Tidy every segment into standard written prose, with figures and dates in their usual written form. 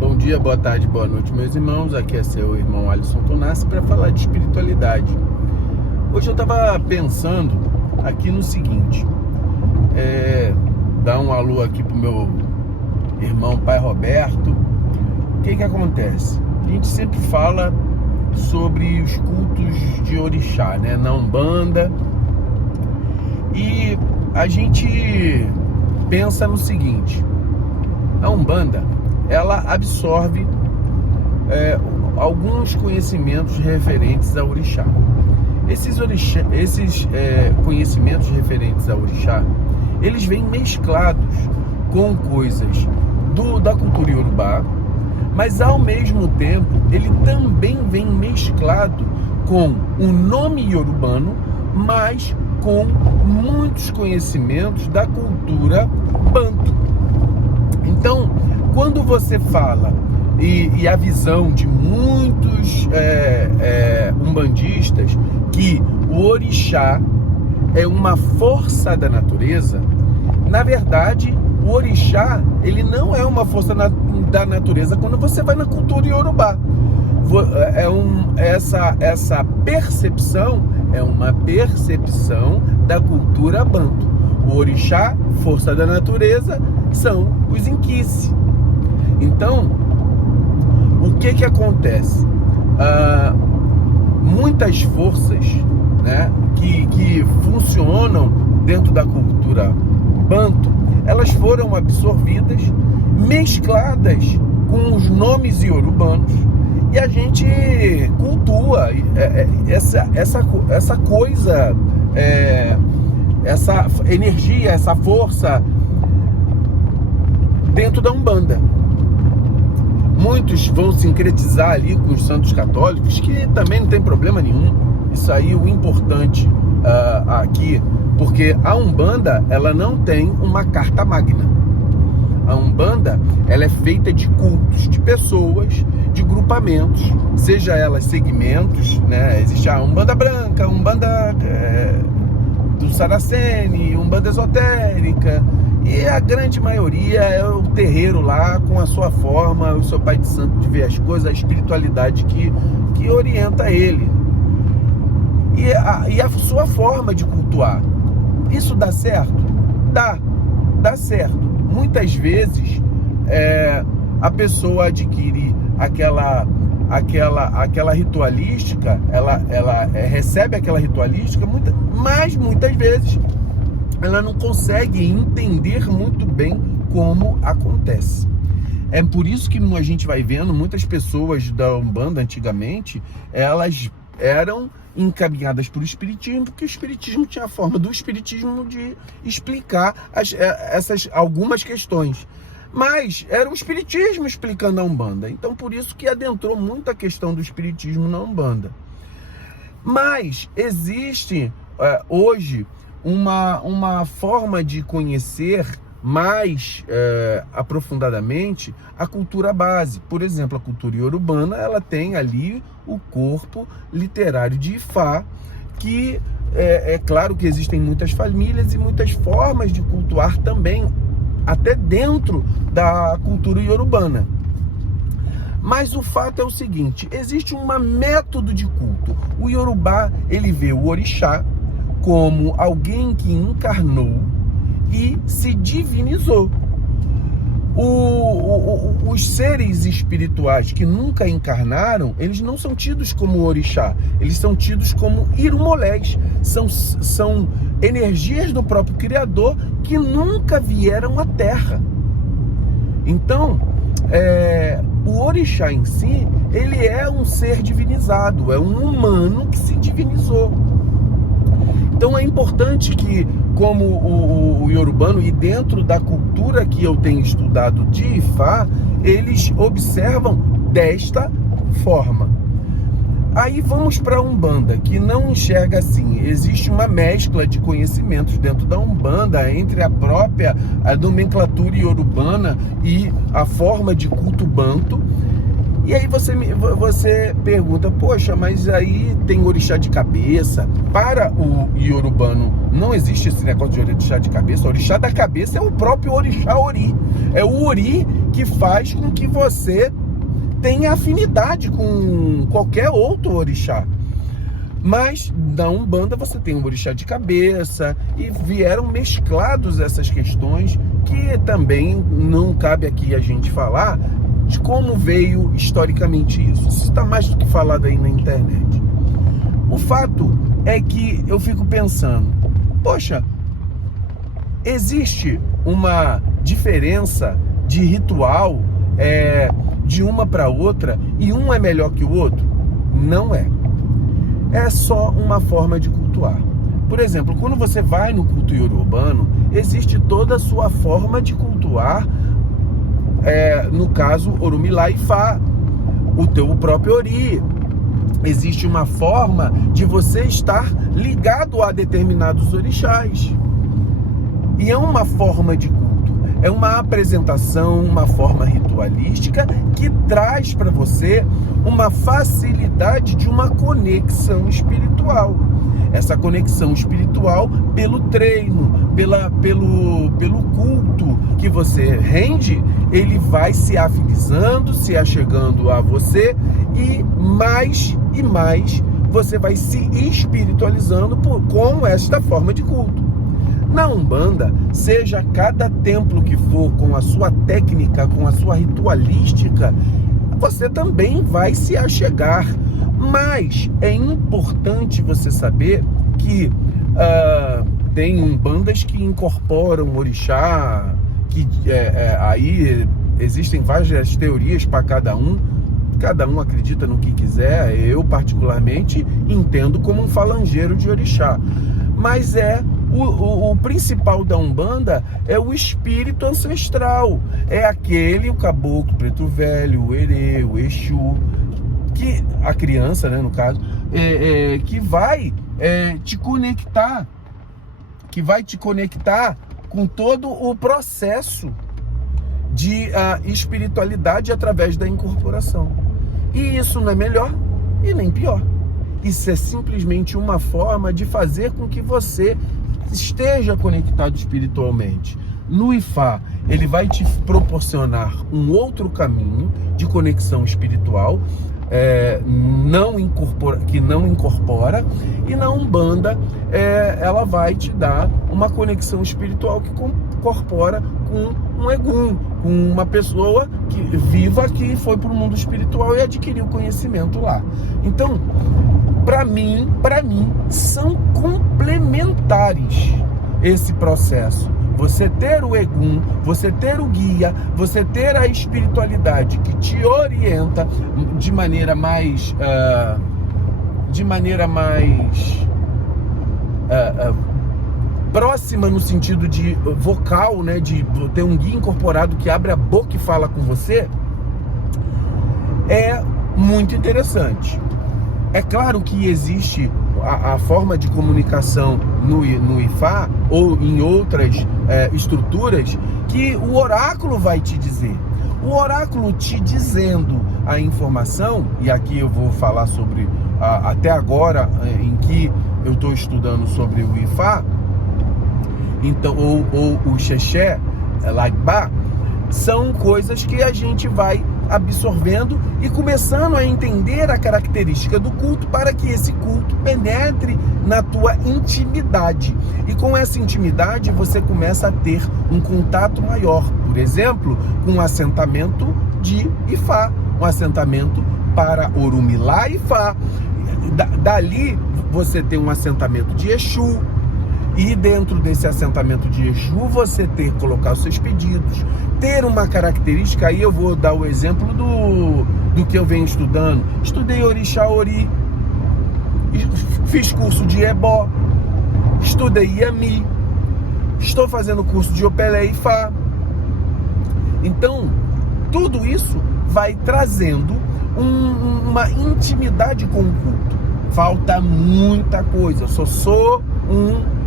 Bom dia, boa tarde, boa noite, meus irmãos. Aqui é seu irmão Alisson Tonassi para falar de espiritualidade. Hoje eu estava pensando aqui no seguinte: dar um alô aqui pro meu irmão Pai Roberto. O que acontece? A gente sempre fala sobre os cultos de orixá, né, na Umbanda, e a gente pensa no seguinte: a Umbanda, ela absorve alguns conhecimentos referentes a orixá. Esses conhecimentos referentes a orixá, eles vêm mesclados com coisas da cultura iorubá, mas ao mesmo tempo ele também vem mesclado com o nome iorubano, mas com muitos conhecimentos da cultura banto. Então, quando você fala, e a visão de muitos umbandistas, que o orixá é uma força da natureza, na verdade, o orixá, ele não é uma força da natureza quando você vai na cultura iorubá. Essa percepção é uma percepção da cultura banto. O orixá, força da natureza, são os inquice. Então, o que acontece? Muitas forças, né, que funcionam dentro da cultura banto, elas foram absorvidas, mescladas com os nomes iorubanos, e a gente cultua essa coisa, essa energia, essa força dentro da Umbanda. Muitos vão sincretizar ali com os santos católicos, que também não tem problema nenhum. Isso aí, o importante aqui, porque a Umbanda, ela não tem uma carta magna. A Umbanda, ela é feita de cultos, de pessoas, de grupamentos, seja elas segmentos, né? Existe a Umbanda branca, a Umbanda do Saraceni, Umbanda esotérica, e a grande maioria é o terreiro lá, com a sua forma, o seu pai de santo de ver as coisas, a espiritualidade que orienta ele, e a sua forma de cultuar. Isso dá certo? Dá certo. Muitas vezes a pessoa adquire aquela ritualística, ela recebe aquela ritualística, mas muitas vezes ela não consegue entender muito bem como acontece. É por isso que a gente vai vendo muitas pessoas da Umbanda antigamente, elas eram encaminhadas para o espiritismo, porque o espiritismo tinha a forma do espiritismo de explicar algumas questões. Mas era o espiritismo explicando a Umbanda. Então, por isso que adentrou muito a questão do espiritismo na Umbanda. Mas existe hoje uma forma de conhecer mais aprofundadamente a cultura base. Por exemplo, a cultura iorubana, ela tem ali o corpo literário de Ifá, que é claro que existem muitas famílias e muitas formas de cultuar também, até dentro da cultura iorubana. Mas o fato é o seguinte: existe um método de culto. O iorubá, ele vê o orixá como alguém que encarnou e se divinizou. Os seres espirituais que nunca encarnaram, eles não são tidos como orixá, eles são tidos como irumolés, são energias do próprio Criador que nunca vieram à Terra. Então, o orixá em si, ele é um ser divinizado, é um humano que se divinizou. Então é importante que, como o iorubano, e dentro da cultura que eu tenho estudado de Ifá, eles observam desta forma. Aí vamos para a Umbanda, que não enxerga assim. Existe uma mescla de conhecimentos dentro da Umbanda entre a própria nomenclatura iorubana e a forma de culto banto. E aí você pergunta, poxa, mas aí tem orixá de cabeça. Para o iorubano não existe esse negócio de orixá de cabeça. O orixá da cabeça é o próprio orixá ori. É o ori que faz com que você tenha afinidade com qualquer outro orixá. Mas na Umbanda você tem um orixá de cabeça e vieram mesclados essas questões que também não cabe aqui a gente falar de como veio historicamente isso. Isso está mais do que falado aí na internet. O fato é que eu fico pensando, poxa, existe uma diferença de ritual de uma para outra e um é melhor que o outro? Não é. É só uma forma de cultuar. Por exemplo, quando você vai no culto iorubano, existe toda a sua forma de cultuar, no caso, Orumilá e Ifá, o teu próprio Ori. Existe uma forma de você estar ligado a determinados orixás. E é uma forma de culto. É uma apresentação, uma forma ritualística que traz para você uma facilidade de uma conexão espiritual. Essa conexão espiritual pelo treino, pelo culto que você rende, ele vai se afinizando, se achegando a você e mais você vai se espiritualizando com esta forma de culto. Na Umbanda, seja cada templo que for, com a sua técnica, com a sua ritualística, você também vai se achegar. Mas é importante você saber que tem umbandas que incorporam orixá, que aí existem várias teorias para cada um acredita no que quiser. Eu particularmente entendo como um falangeiro de orixá, mas o principal da Umbanda é o espírito ancestral, é o caboclo, preto velho, o erê, o exu, que a criança, né, no caso, que vai te conectar, com todo o processo de espiritualidade através da incorporação. E isso não é melhor e nem pior. Isso é simplesmente uma forma de fazer com que você esteja conectado espiritualmente. No Ifá, ele vai te proporcionar um outro caminho de conexão espiritual, que não incorpora, e na Umbanda ela vai te dar uma conexão espiritual que incorpora com um egum, com uma pessoa viva que foi para o mundo espiritual e adquiriu conhecimento lá. Então, para mim, são complementares esse processo. Você ter o egum, você ter o guia, você ter a espiritualidade que te orienta de maneira mais próxima, no sentido de vocal, né, de ter um guia incorporado que abre a boca e fala com você, é muito interessante. É claro que existe a forma de comunicação no Ifá ou em outras estruturas que o oráculo vai te dizer. O oráculo te dizendo a informação, e aqui eu vou falar sobre, até agora, em que eu estou estudando sobre o Ifá, então, ou o Xexé, Lagbá, são coisas que a gente vai absorvendo e começando a entender a característica do culto para que esse culto penetre na tua intimidade. E com essa intimidade você começa a ter um contato maior, por exemplo, com um assentamento de Ifá, um assentamento para Orumilá e Ifá. Dali você tem um assentamento de Exu, e dentro desse assentamento de Exu você colocar os seus pedidos, ter uma característica. Aí eu vou dar o exemplo do que eu venho estudando. Estudei Orixá Ori, fiz curso de Ebó, estudei Iami, estou fazendo curso de Opelé e Ifá. Então, tudo isso vai trazendo uma intimidade com o culto. Falta muita coisa, eu só sou um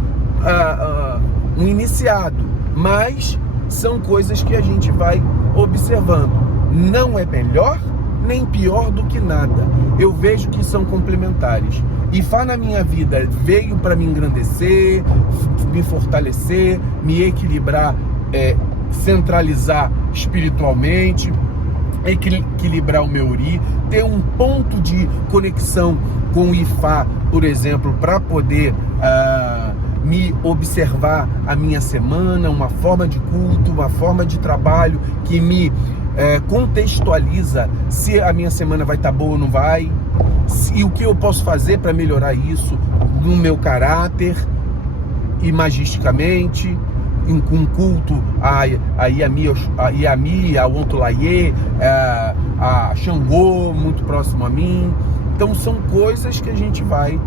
iniciado, mas são coisas que a gente vai observando. Não é melhor nem pior do que nada. Eu vejo que são complementares. Ifá na minha vida veio para me engrandecer, me fortalecer, me equilibrar, centralizar espiritualmente, equilibrar o meu Ori, ter um ponto de conexão com o Ifá, por exemplo, para poder me observar a minha semana, uma forma de culto, uma forma de trabalho que me contextualiza se a minha semana vai estar boa ou não vai, e o que eu posso fazer para melhorar isso no meu caráter, imagisticamente, com culto a Yami, a Ontolaye, a Xangô, muito próximo a mim. Então são coisas que a gente vai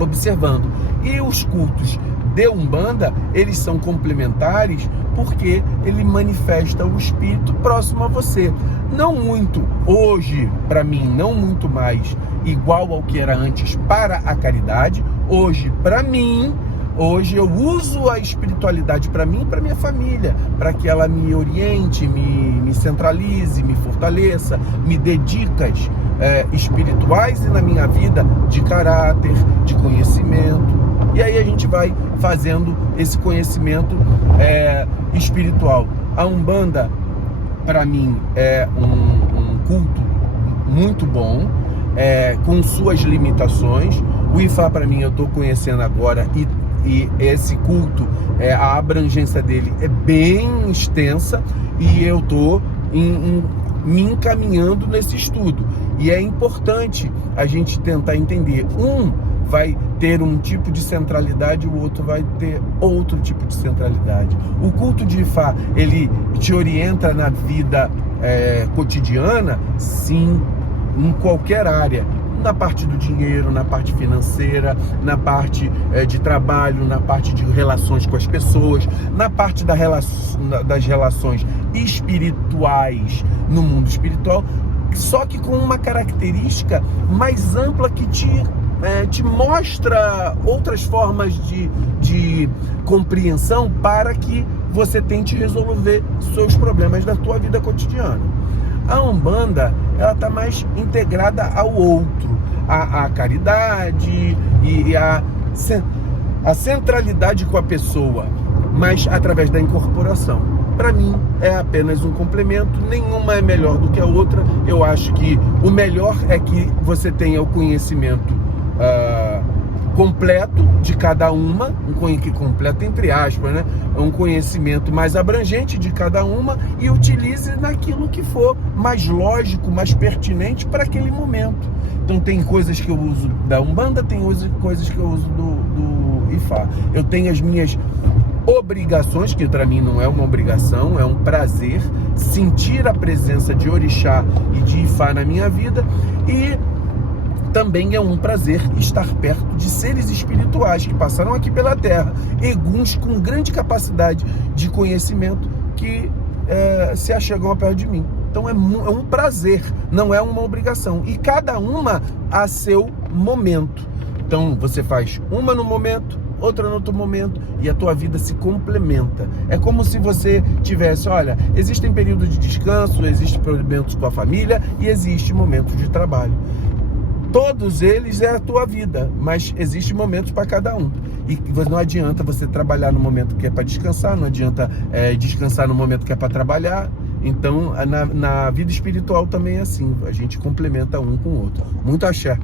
observando. E os cultos de Umbanda, eles são complementares porque ele manifesta o espírito próximo a você. Não muito, hoje, para mim, não muito mais igual ao que era antes para a caridade. Hoje, para mim, hoje eu uso a espiritualidade para mim e para minha família, para que ela me oriente, me centralize, me fortaleça, me dê dicas espirituais e na minha vida de caráter, de conhecimento. E aí a gente vai fazendo esse conhecimento espiritual. A Umbanda, para mim, é um culto muito bom, com suas limitações. O Ifá, para mim, eu estou conhecendo agora e esse culto, a abrangência dele é bem extensa e eu estou me encaminhando nesse estudo. E é importante a gente tentar entender. Um vai ter um tipo de centralidade, o outro vai ter outro tipo de centralidade. O culto de Ifá, ele te orienta na vida cotidiana, sim, em qualquer área. Na parte do dinheiro, na parte financeira, na parte de trabalho, na parte de relações com as pessoas, na parte das relações espirituais no mundo espiritual, só que com uma característica mais ampla que te mostra outras formas de compreensão para que você tente resolver seus problemas da tua vida cotidiana. A Umbanda, ela está mais integrada ao outro, à caridade e a centralidade com a pessoa, mas através da incorporação. Para mim, é apenas um complemento, nenhuma é melhor do que a outra. Eu acho que o melhor é que você tenha o conhecimento completo de cada uma, completo entre aspas, né? Um conhecimento mais abrangente de cada uma e utilize naquilo que for mais lógico, mais pertinente para aquele momento. Então tem coisas que eu uso da Umbanda, tem coisas que eu uso do Ifá. Eu tenho as minhas obrigações, que para mim não é uma obrigação, é um prazer sentir a presença de Orixá e de Ifá na minha vida, e também é um prazer estar perto de seres espirituais que passaram aqui pela Terra, eguns com grande capacidade de conhecimento que se achegam perto de mim. Então é um prazer, não é uma obrigação. E cada uma a seu momento. Então você faz uma no momento, outra no outro momento, e a tua vida se complementa. É como se você tivesse, olha, existem períodos de descanso, existem momentos com a família e existe momentos de trabalho. Todos eles é a tua vida, mas existem momentos para cada um. E não adianta você trabalhar no momento que é para descansar, não adianta descansar no momento que é para trabalhar. Então, na vida espiritual também é assim, a gente complementa um com o outro. Muito axé.